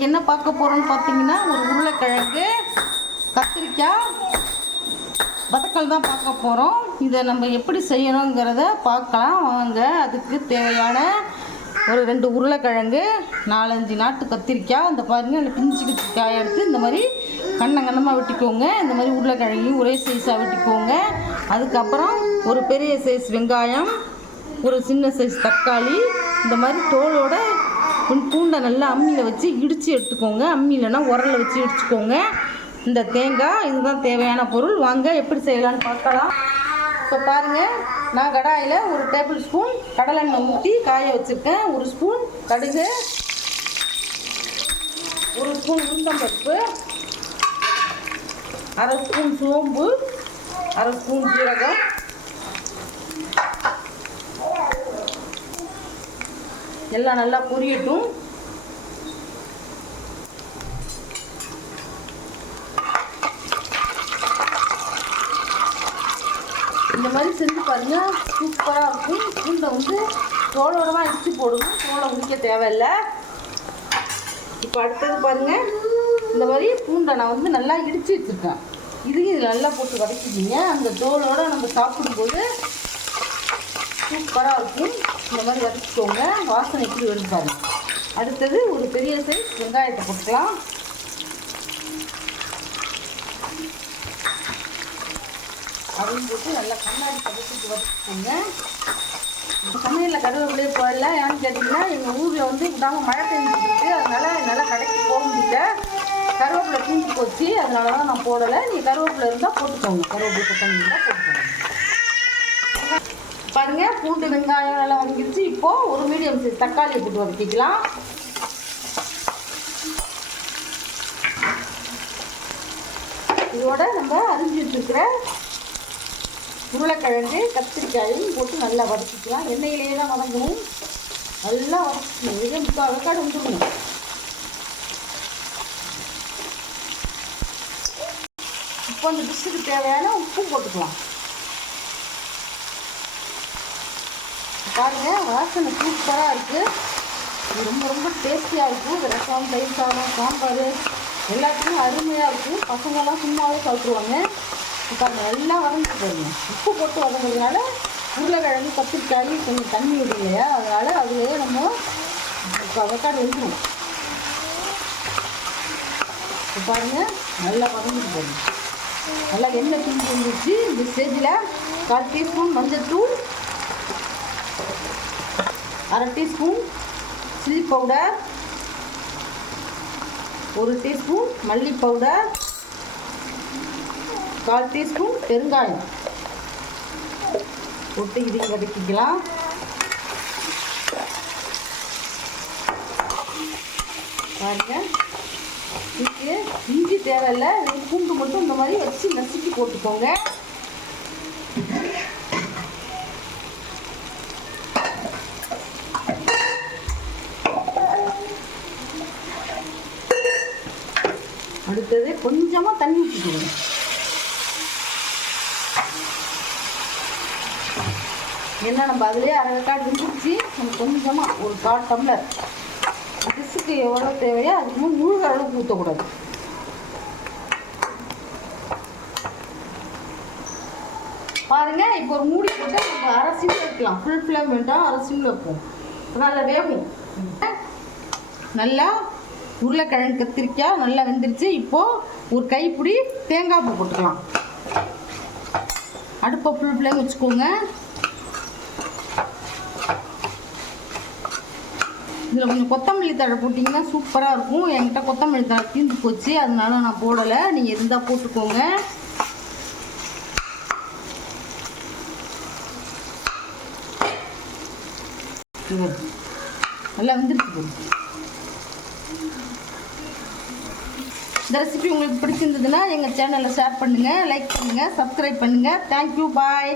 இன்றைக்கி என்ன பார்க்க போகிறோன்னு பார்த்தீங்கன்னா, ஒரு உருளைக்கிழங்கு கத்திரிக்காய் வதக்கல் தான் பார்க்க போகிறோம். இதை நம்ம எப்படி செய்யணுங்கிறத பார்க்கலாம் வாங்க. அதுக்கு தேவையான ஒரு 2 உருளைக்கிழங்கு, 4-5 நாட்டு கத்திரிக்காய், இந்த பாருங்கள் இல்லை பிஞ்சு கத்திரிக்காய் எடுத்து இந்த மாதிரி கண்ணமாக வெட்டிக்கோங்க. இந்த மாதிரி உருளைக்கிழங்கையும் ஒரே சைஸாக வெட்டிக்கோங்க. அதுக்கப்புறம் ஒரு பெரிய சைஸ் வெங்காயம், ஒரு சின்ன சைஸ் தக்காளி, இந்த மாதிரி தோலோட பூண்டை நல்லா அம்மியில் வச்சு இடித்து எடுத்துக்கோங்க. அம்மியிலனா உரலில் வச்சு இடிச்சுக்கோங்க. இந்த தேங்காய், இதுதான் தேவையான பொருள். வாங்க எப்படி செய்யலான்னு பார்க்கலாம். இப்போ பாருங்கள், நான் கடாயில் 1 டேபிள் ஸ்பூன் கடலெண்ணெய் ஊற்றி காய வச்சுருக்கேன். 1 ஸ்பூன் கடுகு, 1 ஸ்பூன் உளுந்தம்பருப்பு, 1/2 ஸ்பூன் சோம்பு, 1/2 ஸ்பூன் ஜீரகம், எல்லாம் நல்லா பொரியட்டும். இந்த மாதிரி செஞ்சு பாருங்கள், சூப்பராக இருக்கும். பூண்டை தோலோடமாக இடித்து போடணும், தோலை உரிக்க தேவையில்லை. இப்போ அடுத்தது பாருங்கள், இந்த மாதிரி பூண்டை நான் நல்லா இடித்து வச்சுருக்கேன். இதில் நல்லா போட்டு வதக்கிக்கிங்க. அந்த தோலோடு நம்ம சாப்பிடும்போது சூப்பராக இருக்கும். இந்த மாதிரி வதக்கிக்கோங்க. வாசனை எப்படி வருது பாருங்கள். அடுத்தது ஒரு பெரிய சைஸ் வெங்காயத்தை போட்டுக்கலாம். அதையும் போட்டு நல்லா கண்ணாடி பதத்துக்கு வதக்கிக்கோங்க. இந்த சமையலில் கருவேப்பிலையே போடல. ஏன்னு கேட்டிங்கன்னா, எங்கள் ஊரில் விடாமல் மழை பெஞ்சிட்டு இருக்குது. அதனால் என்னால் கடைக்கு போக முடியல. கருவேப்பிலை தீஞ்சு போச்சு, அதனால தான் நான் போடலை. நீங்கள் கருவேப்பிலை இருந்தால் போட்டுக்கோங்க. கருவேப்பிலை கொத்தமல்லி இருந்தால் போட்டுக்கோங்க. பாருங்கள், பூண்டு வெங்காயம் நல்லா வதக்கிடுச்சு. இப்போது ஒரு மீடியம் சைஸ் தக்காளியை போட்டு வதக்கிக்கலாம். இதோட நம்ம அரிஞ்சு வச்சுருக்கிற உருளைக்கிழங்கு கத்திரிக்காயும் போட்டு நல்லா வதக்கிக்கலாம். எண்ணெயிலேயே தான் வதங்கணும். நல்லா வதக்கணும். இதே 3/4 விழுக்காடு வந்துடணும். இப்போ அந்த டிஷ்ஷுக்கு தேவையான உப்பு போட்டுக்கலாம். பாருங்கள், வாசனை சூப்பராக இருக்குது. இது ரொம்ப ரொம்ப டேஸ்டியாக இருக்கும். ரசம், தயிர் சாதம், சாம்பார் எல்லாத்துக்கும் அருமையாக இருக்கும். பசங்கள்லாம் சும்மாவே சாப்பிட்ருவாங்க. இப்போ நல்லா வதங்கிட்டு போடுங்க. உப்பு போட்டு வதங்கிறதுனால உருளைக்கிழங்கு கத்திரிக்காய் கொஞ்சம் தண்ணி விடும் இல்லையா, அதனால் அதுலேயே நம்ம வெக்காடு எழுதுணும். இப்போ பாருங்கள், நல்லா வதங்கிட்டு போடணும். நல்லா எண்ணெய் தூண்டி வந்துச்சு. இந்த ஸ்டேஜில் 1/4 டீஸ்பூன் மஞ்சள்தூள், 1/2 டீஸ்பூன் சில்லி பவுடர், 1 டீஸ்பூன் மல்லி பவுடர், 1/4 டீஸ்பூன் பெருங்காயம் போட்டு இதையும் வதக்கிக்கலாம். பாருங்க, இதுக்கு இஞ்சி தேவையில்லை. பூண்டு மட்டும் இந்த மாதிரி வச்சு நசுக்கி போட்டுக்கோங்க. அடுத்தது கொஞ்சமாக தண்ணி ஊற்றிக்கணும். ஏன்னா நம்ம அதிலே 1/2 விழுக்காடு இருந்துச்சு. நம்ம கொஞ்சமாக ஒரு 1/4 டம்ளர் டிஷ்ஷுக்கு எவ்வளோ தேவையோ அதுக்கு முழுகிற அளவுக்கு ஊற்றக்கூடாது. பாருங்கள், இப்போ ஒரு மூடி போட்டு நம்ம 1/2 சிம்மில் வைக்கலாம். ஃபுல் ஃப்ளேம் வேண்டாம், 1/2 சிம்மில் வைப்போம். நல்லா வேகும். நல்லா உருளைக்கிழங்கு கத்திரிக்காய் நல்லா வெந்துருச்சு. இப்போது ஒரு கைப்பிடி தேங்காய் பூ போட்டுக்கலாம். அடுப்பை ஃபுல் ஃப்ளேம் வச்சுக்கோங்க. இதில் கொஞ்சம் கொத்தமல்லி தழை போட்டிங்கன்னா சூப்பராக இருக்கும். என்கிட்ட கொத்தமல்லி தழை தீர்ந்து போச்சு, அதனால நான் போடலை. நீங்கள் இருந்தால் போட்டுக்கோங்க. நல்லா வந்துருச்சு. இந்த ரெசிபி உங்களுக்கு பிடிச்சிருந்ததுன்னா எங்கள் சேனலை ஷேர் பண்ணுங்கள், லைக் பண்ணுங்கள், சப்ஸ்கிரைப் பண்ணுங்கள். தேங்க்யூ, பாய்.